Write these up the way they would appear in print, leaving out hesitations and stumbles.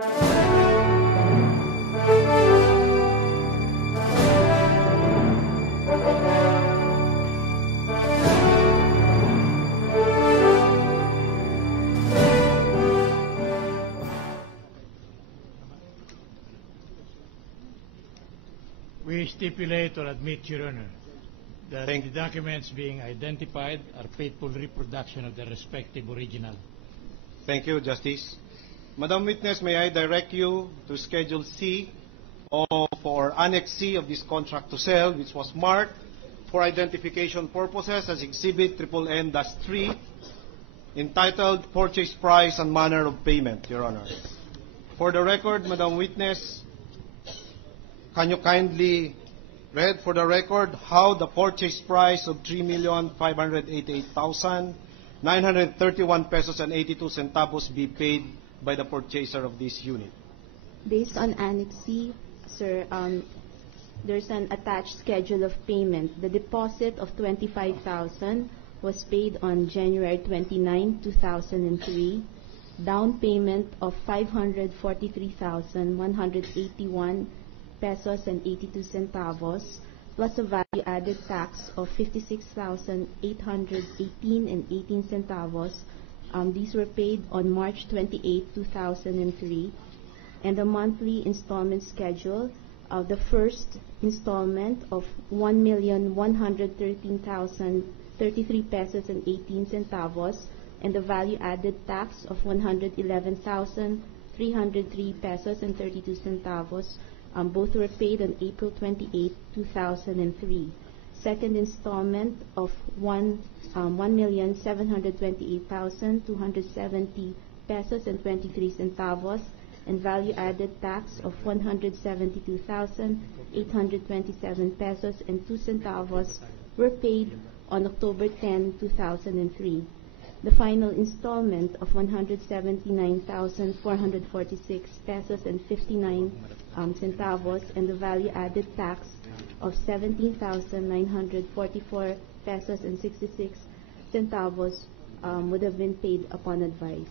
We stipulate or admit, Your Honor, that Thank- the documents being identified are faithful reproduction of the respective original. Thank you, Justice. Madam Witness, may I direct you to Schedule C for Annex C of this contract to sell, which was marked for identification purposes as Exhibit NNN-3, entitled Purchase Price and Manner of Payment, Your Honor. For the record, Madam Witness, can you kindly read for the record how the purchase price of 3,588,931 pesos and 82 centavos be paid by the purchaser of this unit? Based on Annex C, sir, there's an attached schedule of payment. The deposit of 25,000 was paid on January 29, 2003. Down payment of 543,181 pesos and 82 centavos, plus a value-added tax of 56,818 and 18 centavos. These were paid on March 28, 2003. And the monthly installment schedule of the first installment of 1,113,033 pesos and 18 centavos, and the value-added tax of 111,303 pesos and 32 centavos. Both were paid on April 28, 2003. Second installment of 1,728,270 pesos and 23 centavos, and value-added tax of 172,827 pesos and 2 centavos were paid on October 10, 2003. The final installment of 179,446 pesos and 59 centavos, and the value-added tax of 17,944 pesos and 66 centavos would have been paid upon advice.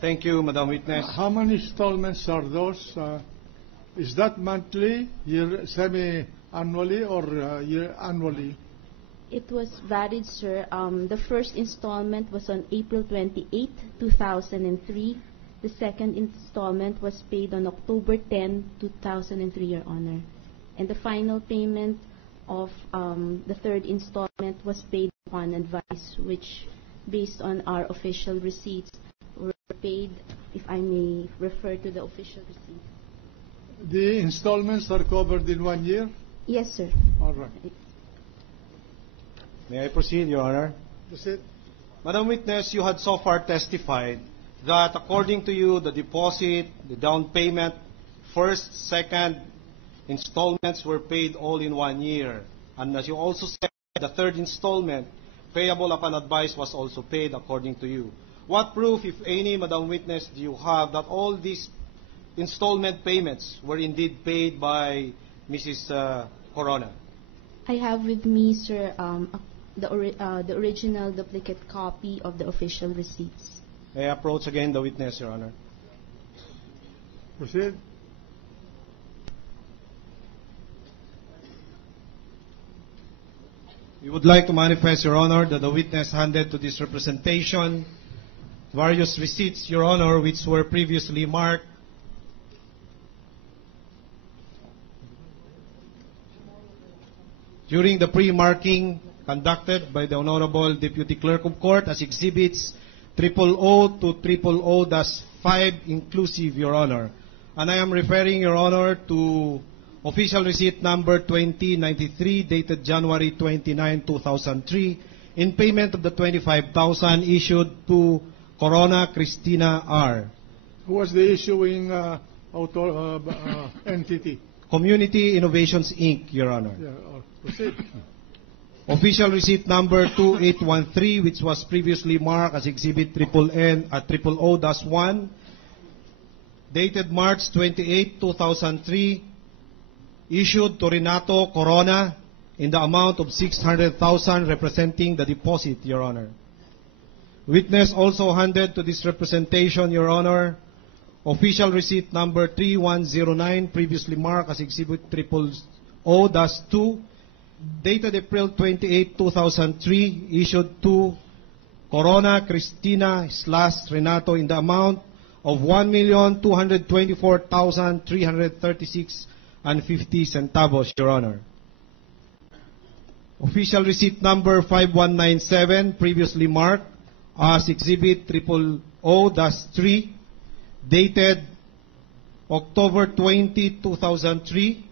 Thank you, Madam Witness. How many installments are those? Is that monthly, year, semi-annually, or year annually? It was varied, sir. The first installment was on April 28, 2003. The second installment was paid on October 10, 2003, Your Honor. And the final payment of the third installment was paid upon advice, which, based on our official receipts, were paid, if I may refer to the official receipt. The installments are covered in 1 year? Yes, sir. All right. May I proceed, Your Honor? That's it. Madam Witness, you had so far testified that according to you, the deposit, the down payment, first, second installments were paid all in 1 year. And as you also said, the third installment, payable upon advice, was also paid according to you. What proof, if any, Madam Witness, do you have that all these installment payments were indeed paid by Mrs. Corona? I have with me, sir, the original duplicate copy of the official receipts. May I approach again the witness, Your Honor? Proceed. We would like to manifest, Your Honor, that the witness handed to this representation various receipts, Your Honor, which were previously marked during the pre-marking conducted by the Honorable Deputy Clerk of Court as exhibits 000 to 000-5 inclusive, Your Honor. And I am referring, Your Honor, to official receipt number 2093 dated January 29, 2003 in payment of the 25,000 issued to Corona Cristina R. Who was the issuing entity? Community Innovations, Inc., Your Honor. Yeah, proceed. Official receipt number 2813, which was previously marked as exhibit 000-1, dated March 28, 2003, issued to Renato Corona in the amount of 600,000 representing the deposit, Your Honor. Witness also handed to this representation, Your Honor, Official receipt number 3109, previously marked as Exhibit 000-2, dated April 28, 2003, issued to Corona Cristina / Renato in the amount of 1,224,336.50 centavos, Your Honor. Official receipt number 5197, previously marked as Exhibit 000-3, dated October 20, 2003,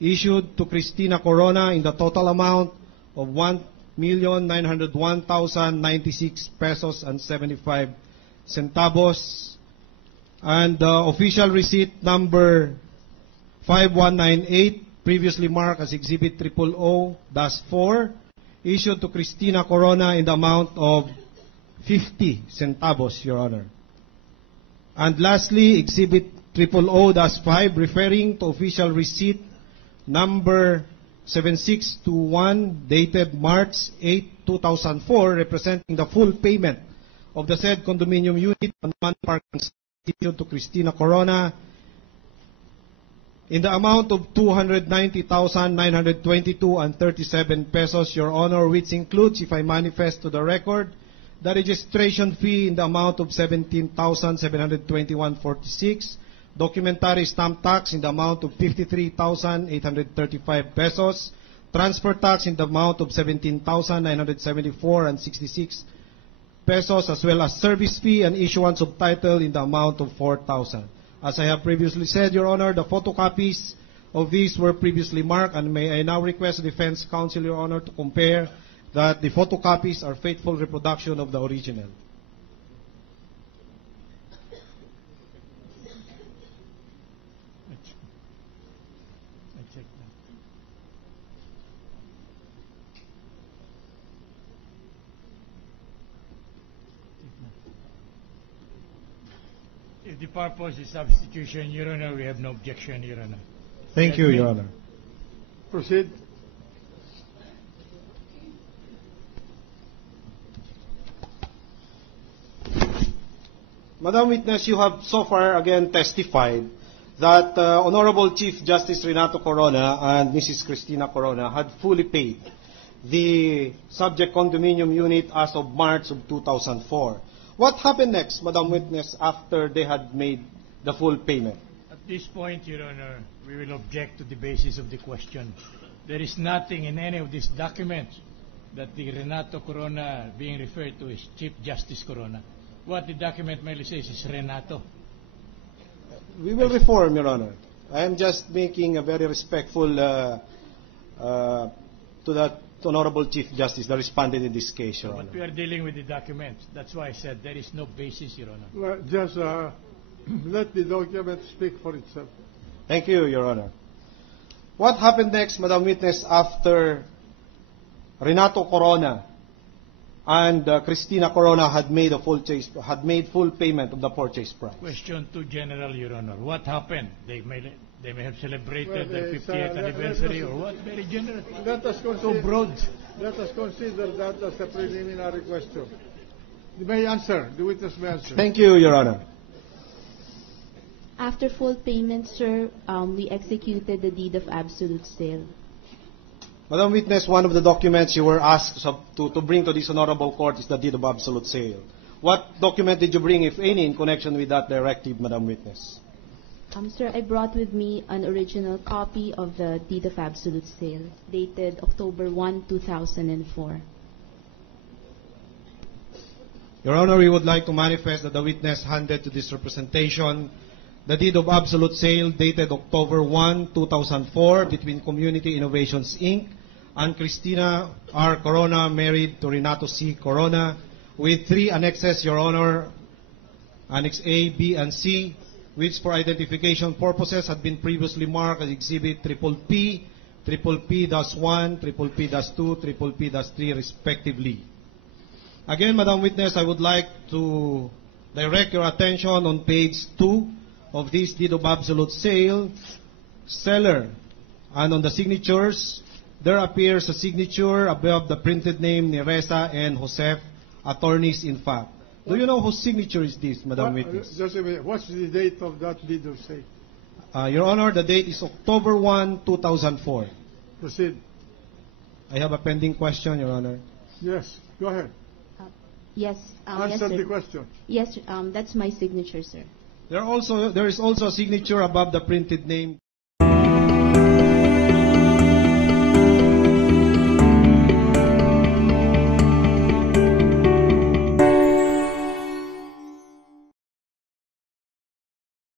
issued to Cristina Corona in the total amount of 1,901,096 pesos and 75 centavos. And official receipt number 5198, previously marked as Exhibit 000-4, issued to Cristina Corona in the amount of 50 centavos, Your Honor. And lastly, Exhibit 000-5, referring to official receipt number 7621, dated March 8, 2004, representing the full payment of the said condominium unit on one parking issued to Cristina Corona in the amount of 290,922.37 pesos, Your Honor, which includes, if I manifest to the record, the registration fee in the amount of 17,721.46, documentary stamp tax in the amount of 53,835 pesos, transfer tax in the amount of 17,974.66 pesos, as well as service fee and issuance of title in the amount of 4,000. As I have previously said, Your Honor, the photocopies of these were previously marked, and may I now request the Defense Counsel, Your Honor, to compare that the photocopies are faithful reproduction of the original. I check that. If the purpose is substitution, Your Honor, we have no objection, Your Honor. Thank you, Your Honor. Proceed. Madam Witness, you have so far again testified that Honorable Chief Justice Renato Corona and Mrs. Cristina Corona had fully paid the subject condominium unit as of March of 2004. What happened next, Madam Witness, after they had made the full payment? At this point, Your Honor, we will object to the basis of the question. There is nothing in any of these documents that the Renato Corona being referred to is Chief Justice Corona. What the document merely says is Renato. We will reform, Your Honor. I am just making a very respectful to the Honorable Chief Justice, the respondent in this case, Your Honor. But we are dealing with the documents. That's why I said there is no basis, Your Honor. Well, just let the document speak for itself. Thank you, Your Honor. What happened next, Madam Witness, after Renato Corona and Cristina Corona had made full payment of the purchase price? Question 2, General, Your Honor. What happened? They may have celebrated Well, their it's, 50th anniversary or what? Very general. Let us So consider, broad. let us consider that as a preliminary question. You may answer. The witness may answer. Thank you, Your Honor. After full payment, sir, we executed the deed of absolute sale. Madam Witness, one of the documents you were asked to bring to this honorable court is the deed of absolute sale. What document did you bring, if any, in connection with that directive, Madam Witness? Sir, I brought with me an original copy of the deed of absolute sale, dated October 1, 2004. Your Honor, we would like to manifest that the witness handed to this representation the deed of absolute sale dated October 1, 2004 between Community Innovations, Inc. and Cristina R. Corona, married to Renato C. Corona, with 3 annexes, Your Honor, Annex A, B, and C, which for identification purposes had been previously marked as Exhibit P, P-1, P-2, P-3, respectively. Again, Madam Witness, I would like to direct your attention on page 2 of this deed of absolute sale, seller, and on the signatures, there appears a signature above the printed name Neresa and Josef, attorneys in fact. Do you know whose signature is this, Madam Witness? Just a minute. What's the date of that bid or say? Your Honor, the date is October 1, 2004. Proceed. I have a pending question, Your Honor. Yes, go ahead. Yes, yes, Answer sir. the question. Yes, that's my signature, sir. There is also a signature above the printed name.